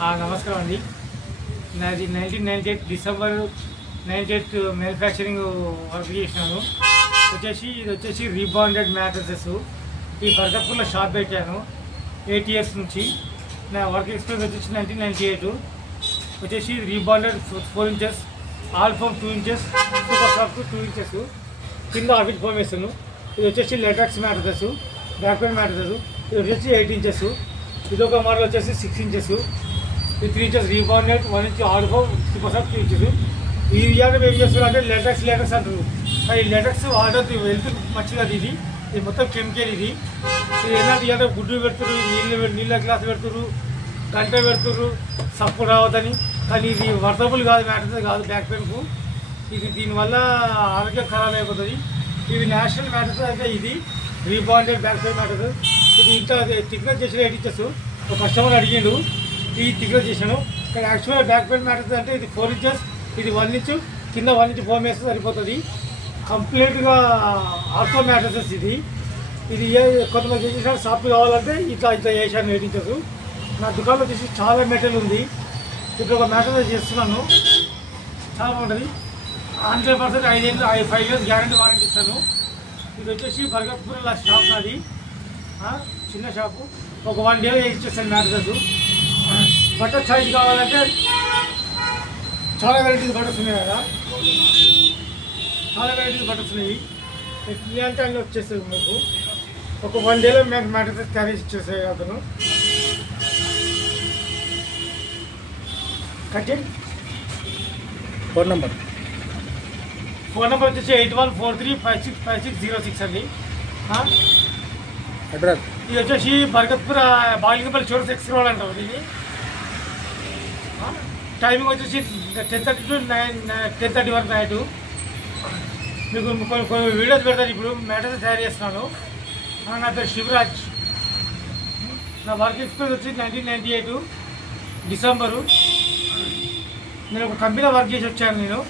నమస్కారం అండి. నాది 1998 డిసెంబర్ 98 మ్యానుఫ్యాక్చరింగ్ వర్క్ చేసినాను. ఇది వచ్చేసి రీబాండెడ్ మ్యాట్రసెస్. ఈ బర్గర్పూర్లో షాప్ పెట్టాను 8 ఇయర్స్ నుంచి. నా వర్క్ ఎక్స్పీరియన్స్ వచ్చేసి 1998 వచ్చేసి rebonded 4 inches, all foam 2 inches, super soft 2 inches, కింద ఆఫీస్ ఫోమ్ వేస్తాను. ఇది వచ్చేసి latex mattresses, back pain mattresses. ఇది వచ్చేసి 8 ఇంచెస్. ఇది ఒక మోడల్ వచ్చేసి 6 ఇంచెస్. ఇది 3 inches rebonded, 1 inch all foam, super soft 2 inches. ఈ ఇయర్ ఏం చేస్తారు అంటే లెటెక్స్ అంటారు. ఈ లెటెక్స్ ఆర్డర్ వెళ్తూ మంచిగా ఇది మొత్తం కెమికల్. ఇది ఏంటంటే ఇవాళ గుడ్డు పెడుతున్నారు, నీళ్ళ గ్లాస్ పెడుతున్నారు, గంట పెడుతున్నారు సప్పు రావద్దని. కానీ ఇది వర్తబుల్ కాదు, మ్యాటర్ కాదు బ్యాక్ పెయిన్కు. ఇది దీనివల్ల ఆరోగ్యం ఖరాబ్ అయిపోతుంది. ఇది నేషనల్ మ్యాటర్స్ అంటే ఇది రీబాండెడ్ బ్యాక్ పెయిన్ మ్యాటర్స్. ఇది ఇంత థిక్నెస్ చేసిన 8 ఇంచెస్. ఒక కస్టమర్ అడిగిండు ఈ థిక్నెస్ చేసాను. కానీ యాక్చువల్గా బ్యాక్ పెయిన్ మ్యాటర్స్ అంటే ఇది 4 ఇంచెస్, ఇది 1 ఇంచు, కింద 1 ఇంచ్ ఫోమ్ వేస్తే సరిపోతుంది. కంప్లీట్గా ఆర్థో మ్యాట్రసెస్. ఇది కొంతమంది ఏం చేశారు, సాఫ్ట్ కావాలంటే ఇట్లా వేసాను 8 ఇంచెస్. నా దుకాణంలో వచ్చేసి చాలా మెటీరియల్ ఉంది. ఇప్పుడు ఒక మ్యాట్రస్ చేస్తున్నాను, చాలా బాగుంటుంది. 100% 5 ఇయర్స్ గ్యారంటీ వారంటీ ఇస్తాను. ఇది వచ్చేసి బర్గర్పూర్లో షాప్ నాది, చిన్న షాపు. ఒక 1 డేలో ఇచ్చేస్తాను మ్యాట్రసెస్. బట్టర్ సైజ్ కావాలంటే చాలా వెరైటీస్ బటర్స్ ఉన్నాయి కదా, చాలా వెరైటీస్ బటర్స్ ఉన్నాయి. ఇలాంటి అన్నీ వచ్చేస్తుంది మీకు. ఒక 1 డేలో మేము మ్యాట్రసెస్ క్యారీ ఇచ్చేస్తాయి అతను. కటింగ్ ఫోన్ నెంబర్ వచ్చేసి 8143565606 అండి. అడ్రస్ ఇది వచ్చేసి బర్గర్పూర్ బాలింగపల్లి చోటు 6 రోడ్ అంటారు. ఇది టైమింగ్ వచ్చేసి 10:30 to 10:30 వరకు నైట్. మీకు కొన్ని వీడియోస్ పెడతాను. ఇప్పుడు మ్యాటర్స్ తయారు చేస్తున్నాను. నా పేరు శివరాజ్. నా వర్క్ ఎక్స్పీరియన్స్ వచ్చి 1998 డిసెంబరు. నేను ఒక కంపెనీలో వర్క్ చేసి వచ్చాను. నేను